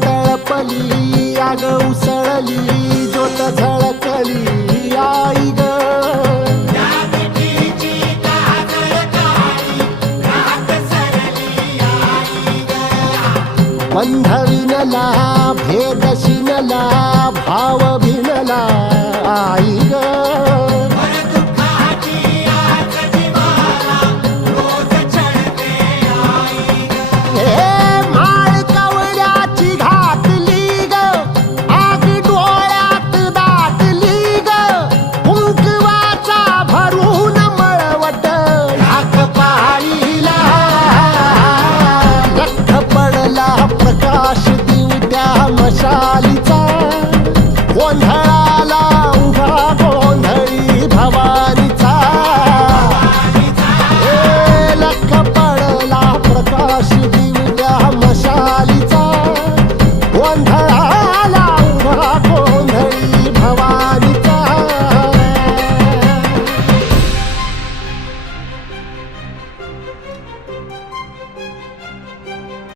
तळपली आग उसळली ज्योत झळकली आई ग बंध विणला भेद शिनला भाव भिनला आई ग प्रकाश दिवट्या मशालीचा गोंधळाला उभा गोंधळी भवानीचा लख पडला प्रकाश दिवट्या मशालीचा गोंधळ